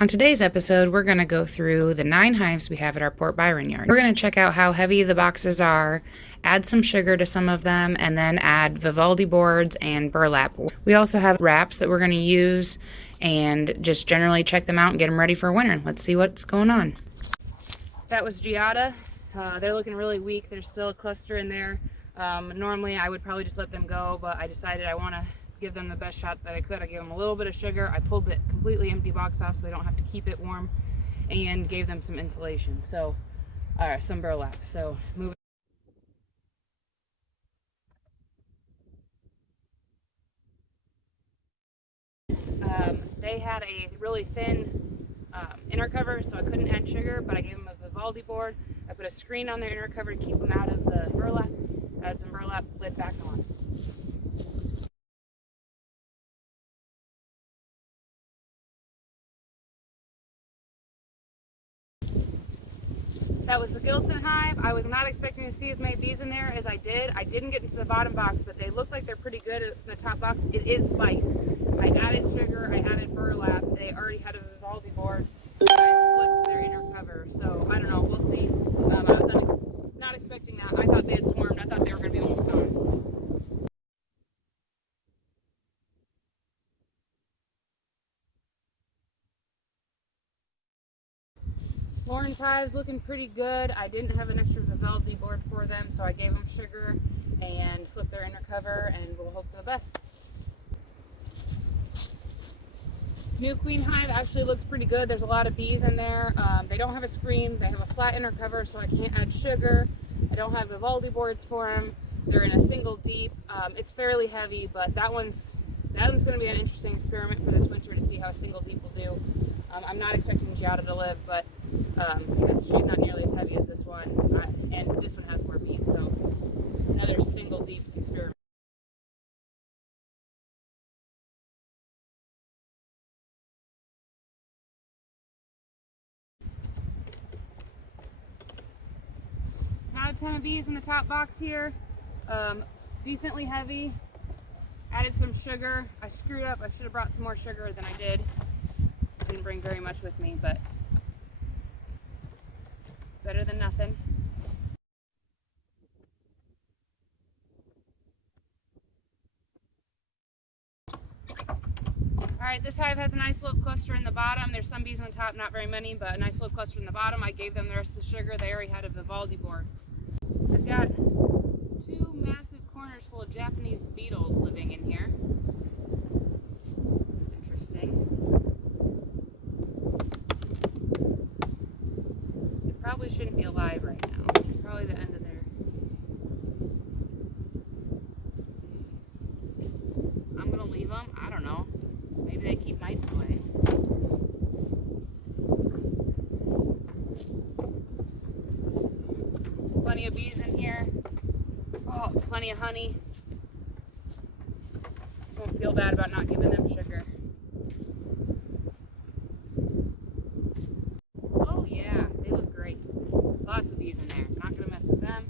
On today's episode, we're going to go through the 9 hives we have at our Port Byron yard. We're going to check out how heavy the boxes are, add some sugar to some of them, and then add Vivaldi boards and burlap. We also have wraps that we're going to use and just generally check them out and get them ready for winter. Let's see what's going on. That was Giada. They're looking really weak. There's still a cluster in there. Normally I would probably just let them go, but I decided I want to give them the best shot that I could. I gave them a little bit of sugar. I pulled the completely empty box off so they don't have to keep it warm, and gave them some insulation. So, some burlap. So move. They had a really thin inner cover, so I couldn't add sugar, but I gave them a Vivaldi board. I put a screen on their inner cover to keep them out of the burlap. Add some burlap, lid back on. That was the Gilson hive. I was not expecting to see as many bees in there as I did. I didn't get into the bottom box, but they look like they're pretty good in the top box. It is light. I added sugar, I added burlap. They already had a Vivaldi board. I flipped their inner cover, so I don't know. We'll see. I was not expecting that. I thought they had swarmed. I thought they were going to be almost gone. Lauren's hive's looking pretty good. I didn't have an extra Vivaldi board for them, so I gave them sugar and flipped their inner cover, and we'll hope for the best. New queen hive actually looks pretty good. There's a lot of bees in there. They don't have a screen. They have a flat inner cover, so I can't add sugar. I don't have Vivaldi boards for them. They're in a single deep. It's fairly heavy, but that one's going to be an interesting experiment for this winter to see how a single deep will do. I'm not expecting Giada to live, but because she's not nearly as heavy as this one, and this one has more bees, so another single deep experiment. Not a ton of bees in the top box here. Decently heavy. Added some sugar. I screwed up. I should have brought some more sugar than I did. Didn't bring very much with me, but it's better than nothing. Alright, this hive has a nice little cluster in the bottom. There's some bees on the top, not very many, but a nice little cluster in the bottom. I gave them the rest of the sugar. They already had a Vivaldi board. I've got 2 massive corners full of Japanese beetles living in here. Interesting. They probably shouldn't be alive right now. It's probably the end of their... I'm gonna leave them. I don't know. Maybe they keep mites away. Plenty of bees in here. Oh, plenty of honey. Don't feel bad about not giving them sugar. Oh yeah, they look great. Lots of bees in there. Not gonna mess with them.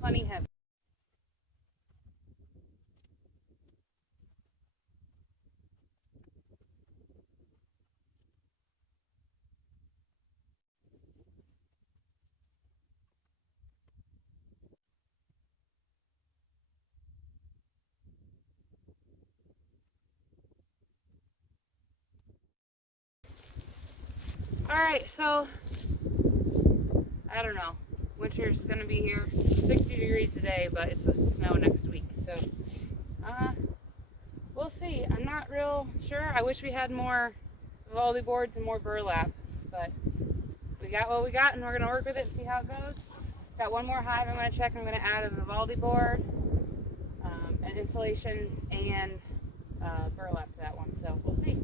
Plenty heavy. Alright, so I don't know. Winter's gonna be here. It's 60 degrees today, but it's supposed to snow next week. So, we'll see. I'm not real sure. I wish we had more Vivaldi boards and more burlap, but we got what we got, and we're gonna work with it and see how it goes. Got one more hive I'm gonna check. I'm gonna add a Vivaldi board, and insulation and burlap to that one. So we'll see.